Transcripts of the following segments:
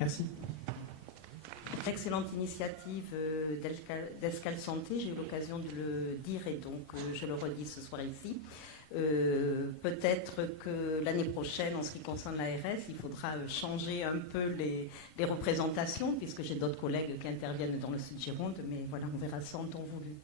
Merci. Excellente initiative d'Escale Santé, j'ai eu l'occasion de le dire et donc je le redis ce soir ici. Peut-être que l'année prochaine, en ce qui concerne l'ARS, il faudra changer un peu les représentations, puisque j'ai d'autres collègues qui interviennent dans le Sud-Gironde, mais voilà, on verra ça en temps voulu.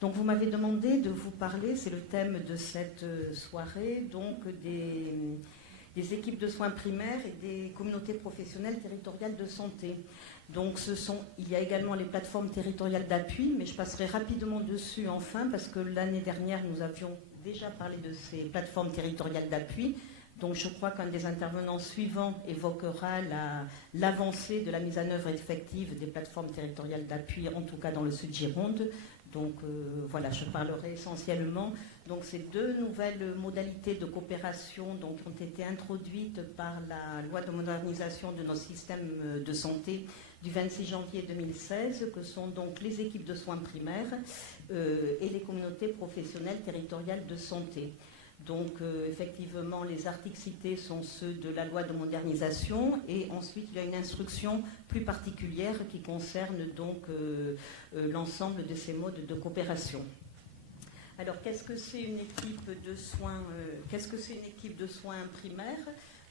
Donc vous m'avez demandé de vous parler, c'est le thème de cette soirée, donc des équipes de soins primaires et des communautés professionnelles territoriales de santé. Donc il y a également les plateformes territoriales d'appui, mais je passerai rapidement dessus enfin, parce que l'année dernière, nous avions déjà parlé de ces plateformes territoriales d'appui. Donc je crois qu'un des intervenants suivants évoquera l'avancée de la mise en œuvre effective des plateformes territoriales d'appui, en tout cas dans le Sud-Gironde. Donc voilà, je parlerai essentiellement. Donc ces deux nouvelles modalités de coopération donc, ont été introduites par la loi de modernisation de notre système de santé du 26 janvier 2016, que sont donc les équipes de soins primaires et les communautés professionnelles territoriales de santé. Donc effectivement, les articles cités sont ceux de la loi de modernisation et ensuite il y a une instruction plus particulière qui concerne donc l'ensemble de ces modes de coopération. Alors qu'est-ce que c'est une équipe de soins primaires?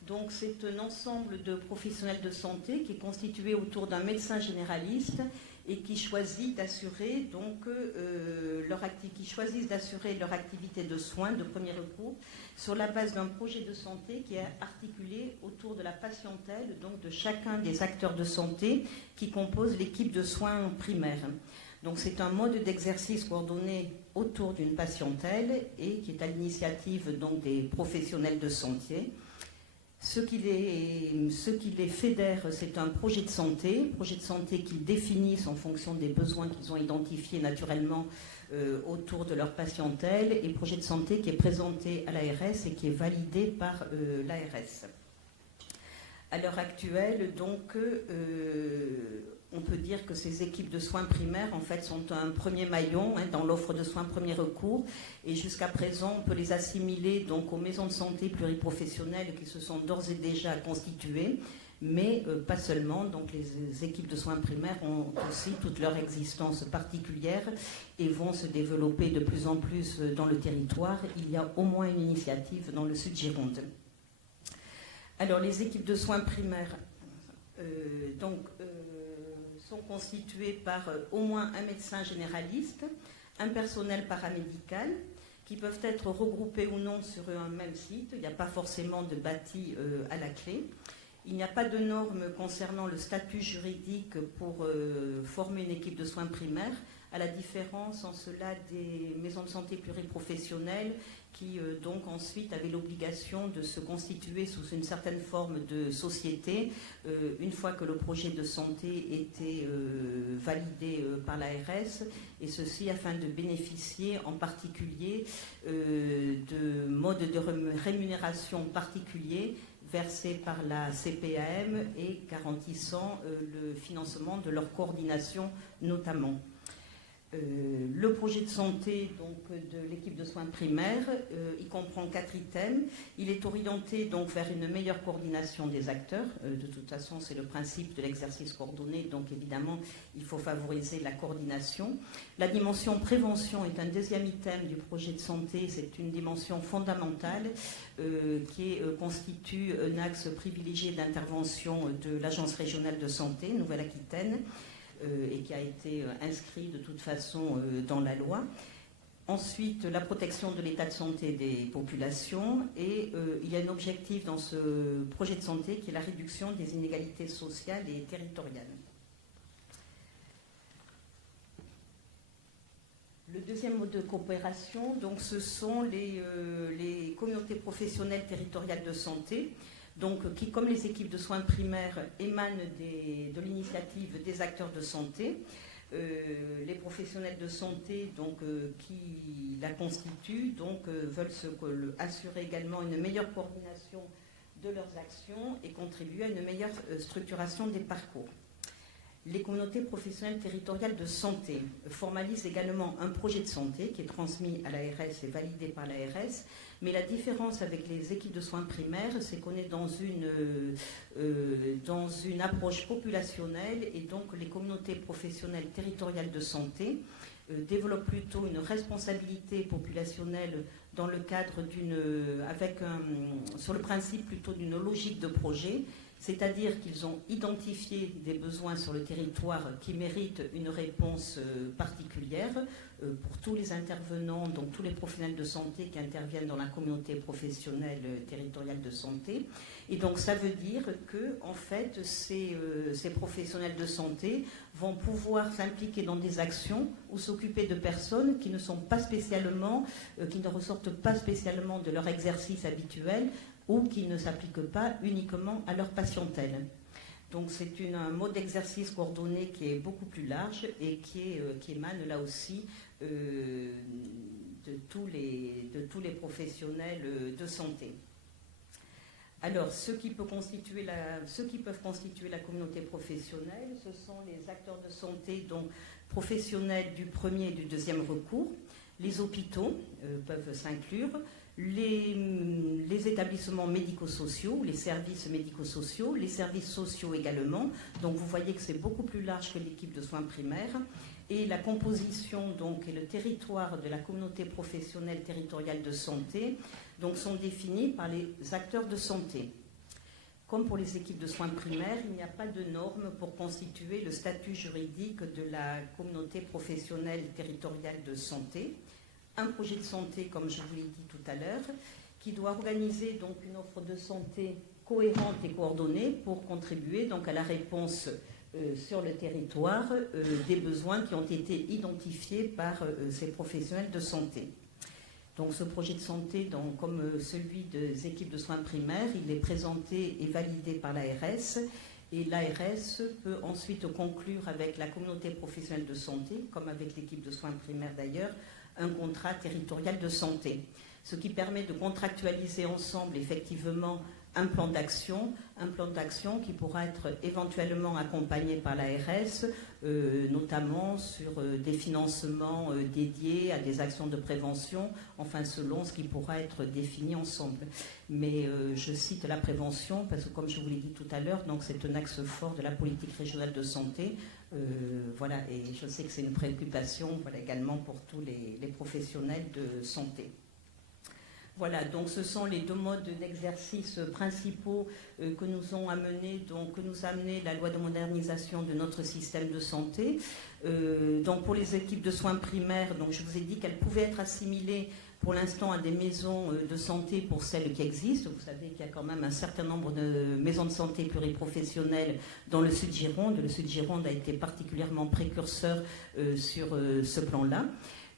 Donc c'est un ensemble de professionnels de santé qui est constitué autour d'un médecin généraliste et qui choisissent d'assurer leur activité de soins de premier recours sur la base d'un projet de santé qui est articulé autour de la patientèle, donc de chacun des acteurs de santé qui composent l'équipe de soins primaires. Donc c'est un mode d'exercice coordonné autour d'une patientèle et qui est à l'initiative donc des professionnels de santé. Ce qui les fédère, c'est un projet de santé qu'ils définissent en fonction des besoins qu'ils ont identifiés naturellement autour de leur patientèle, et projet de santé qui est présenté à l'ARS et qui est validé par l'ARS. À l'heure actuelle, donc, on peut dire que ces équipes de soins primaires, en fait, sont un premier maillon dans l'offre de soins premier recours. Et jusqu'à présent, on peut les assimiler donc aux maisons de santé pluriprofessionnelles qui se sont d'ores et déjà constituées, mais pas seulement. Donc, les équipes de soins primaires ont aussi toute leur existence particulière et vont se développer de plus en plus dans le territoire. Il y a au moins une initiative dans le Sud-Gironde. Alors, les équipes de soins primaires, sont constituées par au moins un médecin généraliste, un personnel paramédical, qui peuvent être regroupés ou non sur un même site. Il n'y a pas forcément de bâti à la clé. Il n'y a pas de normes concernant le statut juridique pour former une équipe de soins primaires, à la différence en cela des maisons de santé pluriprofessionnelles qui donc ensuite avaient l'obligation de se constituer sous une certaine forme de société une fois que le projet de santé était validé par l'ARS, et ceci afin de bénéficier en particulier de modes de rémunération particuliers versés par la CPAM et garantissant le financement de leur coordination notamment. Le projet de santé donc, de l'équipe de soins primaires, il comprend 4 items. Il est orienté donc, vers une meilleure coordination des acteurs. De toute façon, c'est le principe de l'exercice coordonné, donc évidemment, il faut favoriser la coordination. La dimension prévention est un deuxième item du projet de santé. C'est une dimension fondamentale qui constitue un axe privilégié d'intervention de l'Agence régionale de santé Nouvelle-Aquitaine, et qui a été inscrit de toute façon dans la loi. Ensuite, la protection de l'état de santé des populations, et il y a un objectif dans ce projet de santé qui est la réduction des inégalités sociales et territoriales. Le deuxième mode de coopération, donc, ce sont les communautés professionnelles territoriales de santé, donc, qui, comme les équipes de soins primaires, émanent de l'initiative des acteurs de santé. Les professionnels de santé donc, qui la constituent donc, veulent assurer également une meilleure coordination de leurs actions et contribuer à une meilleure structuration des parcours. Les communautés professionnelles territoriales de santé formalisent également un projet de santé qui est transmis à l'ARS et validé par l'ARS. Mais la différence avec les équipes de soins primaires, c'est qu'on est dans une approche populationnelle, et donc les communautés professionnelles territoriales de santé développent plutôt une responsabilité populationnelle dans le cadre sur le principe plutôt d'une logique de projet. C'est-à-dire qu'ils ont identifié des besoins sur le territoire qui méritent une réponse particulière pour tous les intervenants, donc tous les professionnels de santé qui interviennent dans la communauté professionnelle territoriale de santé. Et donc ça veut dire que, en fait, ces professionnels de santé vont pouvoir s'impliquer dans des actions ou s'occuper de personnes qui ne sont pas spécialement, qui ne ressortent pas spécialement de leur exercice habituel, ou qui ne s'appliquent pas uniquement à leur patientèle. Donc c'est un mode d'exercice coordonné qui est beaucoup plus large et qui émane là aussi de tous les professionnels de santé. Alors, ceux qui peuvent constituer la communauté professionnelle, ce sont les acteurs de santé, donc professionnels du premier et du deuxième recours. Les hôpitaux peuvent s'inclure, les établissements médico-sociaux, les services médico-sociaux, les services sociaux également. Donc vous voyez que c'est beaucoup plus large que l'équipe de soins primaires. Et la composition donc, et le territoire de la communauté professionnelle territoriale de santé donc, sont définis par les acteurs de santé. Comme pour les équipes de soins primaires, il n'y a pas de normes pour constituer le statut juridique de la communauté professionnelle territoriale de santé. Un projet de santé, comme je vous l'ai dit tout à l'heure, qui doit organiser donc une offre de santé cohérente et coordonnée pour contribuer donc à la réponse sur le territoire des besoins qui ont été identifiés par ces professionnels de santé. Donc ce projet de santé, donc, comme celui des équipes de soins primaires, il est présenté et validé par l'ARS, et l'ARS peut ensuite conclure avec la communauté professionnelle de santé, comme avec l'équipe de soins primaires d'ailleurs, un contrat territorial de santé, ce qui permet de contractualiser ensemble effectivement un plan d'action qui pourra être éventuellement accompagné par l'ARS, notamment sur des financements dédiés à des actions de prévention, enfin selon ce qui pourra être défini ensemble. Mais je cite la prévention parce que, comme je vous l'ai dit tout à l'heure, donc c'est un axe fort de la politique régionale de santé. Voilà, et je sais que c'est une préoccupation également pour tous les professionnels de santé. Voilà, donc ce sont les deux modes d'exercice principaux que nous a amené la loi de modernisation de notre système de santé. Donc pour les équipes de soins primaires, donc je vous ai dit qu'elles pouvaient être assimilées pour l'instant à des maisons de santé pour celles qui existent. Vous savez qu'il y a quand même un certain nombre de maisons de santé pluriprofessionnelles dans le Sud-Gironde. Le Sud-Gironde a été particulièrement précurseur sur ce plan-là.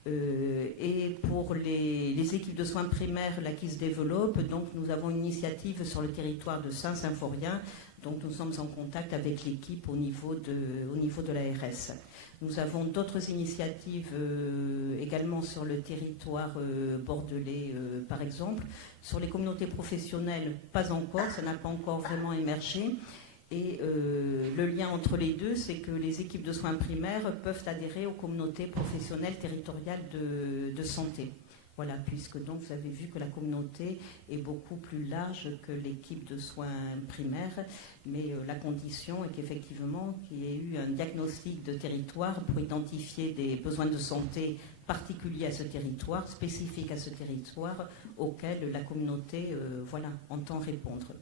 Et pour les équipes de soins primaires là, qui se développent, donc nous avons une initiative sur le territoire de Saint-Symphorien. Donc nous sommes en contact avec l'équipe au niveau de l'ARS. Nous avons d'autres initiatives également sur le territoire bordelais, par exemple. Sur les communautés professionnelles, pas encore, ça n'a pas encore vraiment émergé. Et le lien entre les deux, c'est que les équipes de soins primaires peuvent adhérer aux communautés professionnelles territoriales de santé. Voilà, puisque donc vous avez vu que la communauté est beaucoup plus large que l'équipe de soins primaires, mais la condition est qu'effectivement, qu'il y ait eu un diagnostic de territoire pour identifier des besoins de santé particuliers à ce territoire, spécifiques à ce territoire, auxquels la communauté entend répondre.